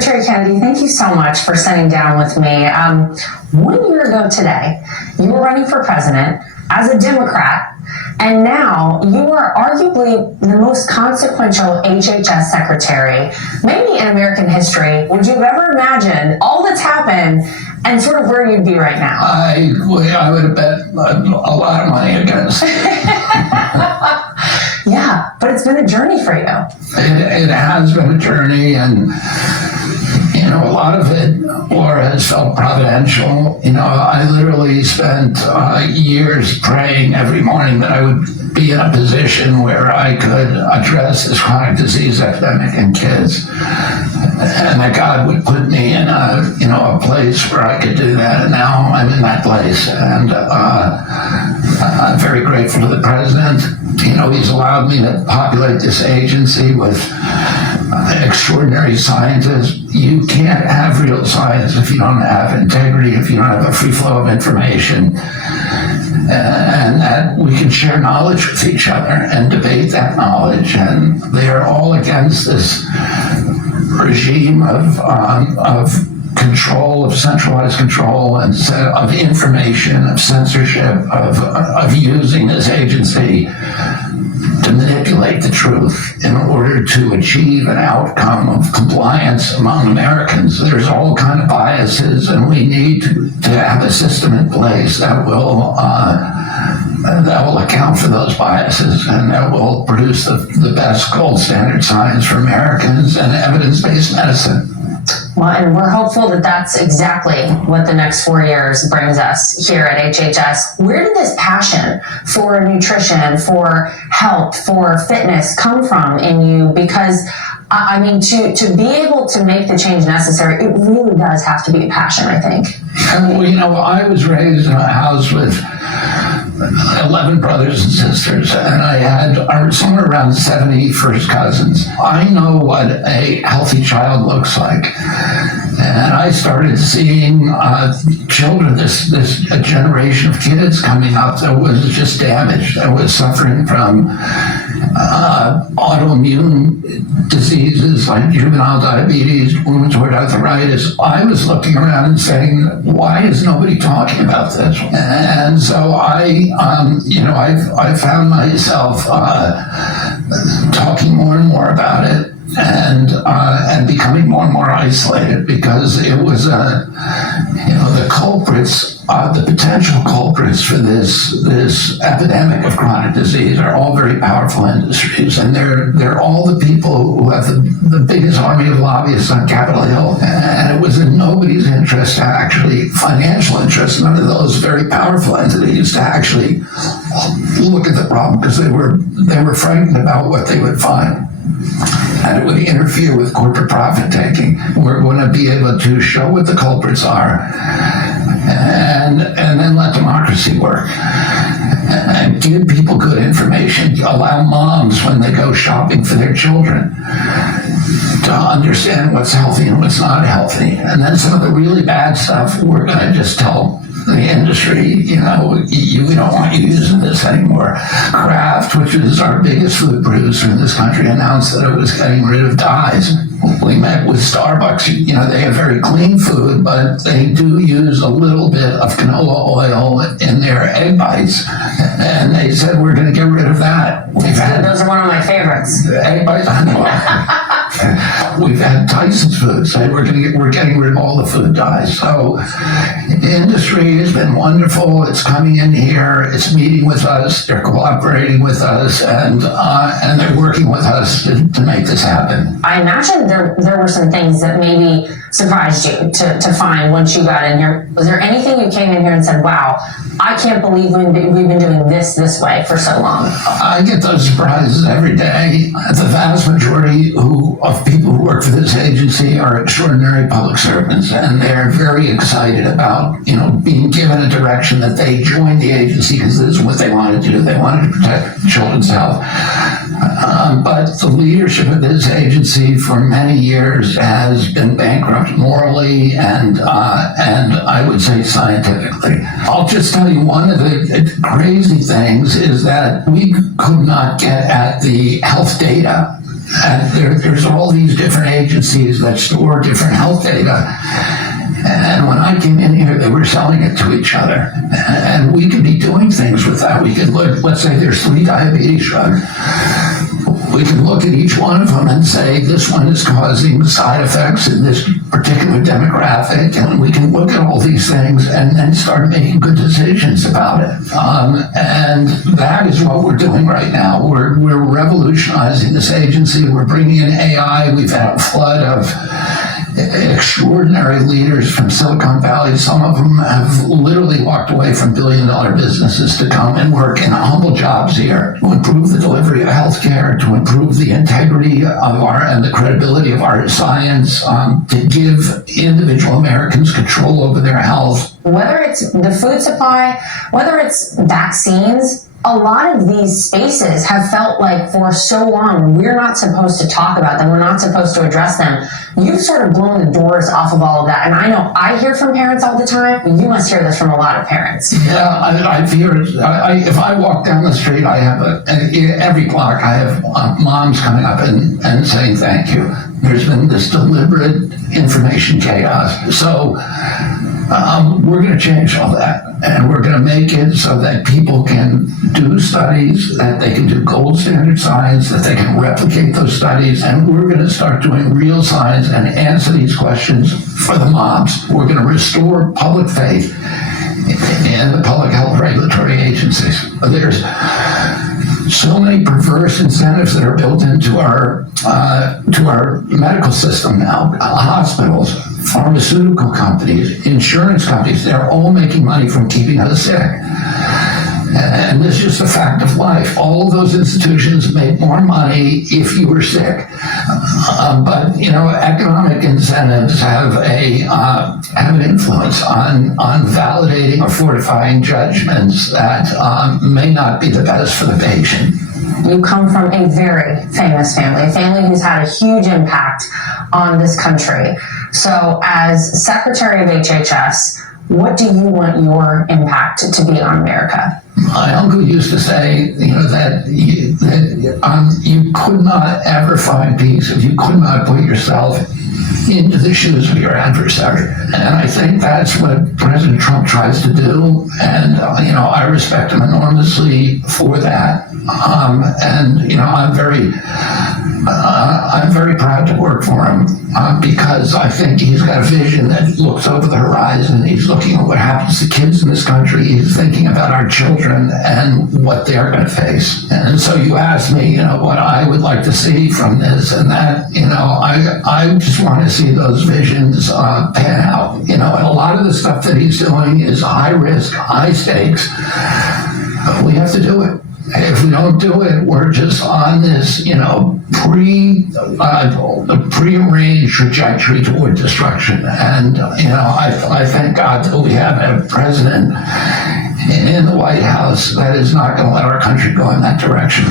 Secretary Kennedy, thank you so much for sitting down with me. 1 year ago today, you were running for president as a Democrat, and now you are arguably the most consequential HHS secretary, maybe in American history. Would you have ever imagined all that's happened and sort of where you'd be right now? I would have bet a lot of money against it. Yeah, but it's been a journey for you. It has been a journey, and a lot of it, Laura, has felt providential. I literally spent years praying every morning that I would be in a position where I could address this chronic disease epidemic in kids, and that God would put me in a place where I could do that. And now I'm in that place, and I'm very grateful to the president. He's allowed me to populate this agency with extraordinary scientists. You can't have real science if you don't have integrity, if you don't have a free flow of information, and that we can share knowledge with each other and debate that knowledge. And they are all against this regime of control, of centralized control, and of information, of censorship, of using this agency to manipulate the truth in order to achieve an outcome of compliance among Americans. There's all kind of biases, and we need to have a system in place that will account for those biases and that will produce the best gold standard science for Americans and evidence-based medicine. Well, and we're hopeful that that's exactly what the next 4 years brings us here at HHS. Where did this passion for nutrition, for health, for fitness come from in you? Because, to be able to make the change necessary, it really does have to be a passion, I think. Well, I was raised in a house with 11 brothers and sisters, and I had somewhere around 70 first cousins. I know what a healthy child looks like. And I started seeing children, a generation of kids coming up that was just damaged, that was suffering from autoimmune diseases like juvenile diabetes, rheumatoid arthritis. I was looking around and saying, why is nobody talking about this? And so I found myself talking more and more about it, and becoming more and more isolated, because it was the culprits, the potential culprits for this epidemic of chronic disease are all very powerful industries, and they're all the people who have the biggest army of lobbyists on Capitol Hill, and it was in nobody's interest to actually, financial interest, none of those very powerful entities, to actually look at the problem, because they were frightened about what they would find. And it would interfere with corporate profit taking. We're going to be able to show what the culprits are, and then let democracy work. And give people good information. Allow moms, when they go shopping for their children, to understand what's healthy and what's not healthy. And then some of the really bad stuff, we're going to just tell the industry, we don't want you using this anymore. Kraft, which is our biggest food producer in this country, announced that it was getting rid of dyes. We met with Starbucks. They have very clean food, but they do use a little bit of canola oil in their egg bites, and they said we're going to get rid of that. Those are one of my favorites. Egg bites. We've had Tyson's food say we're getting rid of all the food dyes. So the industry has been wonderful. It's coming in here. It's meeting with us. They're cooperating with us, and they're working with us to make this happen. I imagine there were some things that maybe surprised you to find once you got in here. Was there anything you came in here and said, wow, I can't believe we've been doing this way for so long? I get those surprises every day. The vast majority of people who work for this agency are extraordinary public servants, and they're very excited about, being given a direction that they joined the agency because this is what they wanted to do. They wanted to protect children's health. But the leadership of this agency for many years has been bankrupt morally and I would say scientifically. I'll just tell you, one of the crazy things is that we could not get at the health data And there's all these different agencies that store different health data. And when I came in here, they were selling it to each other. And we could be doing things with that. We could look, let's say there's 3 diabetes drugs. We can look at each one of them and say, this one is causing side effects in this particular demographic. And we can look at all these things and then start making good decisions about it. And that is what we're doing right now. We're revolutionizing this agency. We're bringing in AI. We've had a flood of extraordinary leaders from Silicon Valley. Some of them have literally walked away from billion-dollar businesses to come and work in humble jobs here to improve the delivery of healthcare, to improve the integrity of and the credibility of our science, to give individual Americans control over their health. Whether it's the food supply, whether it's vaccines, a lot of these spaces have felt like for so long we're not supposed to talk about them, we're not supposed to address them. You've sort of blown the doors off of all of that. And I know I hear from parents all the time. You must hear this from a lot of parents. Yeah, I've heard, if I walk down the street, I have every block I have moms coming up and saying thank you. There's been this deliberate information chaos. So we're going to change all that, and we're going to make it so that people can do studies, that they can do gold standard science, that they can replicate those studies, and we're going to start doing real science and answer these questions for the moms. We're going to restore public faith in the public health regulatory agencies. There's so many perverse incentives that are built into our medical system now. Hospitals, pharmaceutical companies, insurance companies, they're all making money from keeping us sick. And this is just a fact of life. All of those institutions make more money if you were sick. But, economic incentives have an influence on validating or fortifying judgments that may not be the best for the patient. You come from a very famous family, a family who's had a huge impact on this country. So as Secretary of HHS, what do you want your impact to be on America? My uncle used to say, that you could not ever find peace if you could not put yourself into the shoes of your adversary. And I think that's what President Trump tries to do. And, I respect him enormously for that. I'm very proud to work for him because I think he's got a vision that looks over the horizon. He's looking at what happens to kids in this country. He's thinking about our children and what they're going to face. And so you asked me, what I would like to see from this and that. I just want to see those visions pan out. And a lot of the stuff that he's doing is high risk, high stakes. We have to do it. If we don't do it, we're just on this, prearranged trajectory toward destruction. And, I thank God that we have a president in the White House that is not going to let our country go in that direction.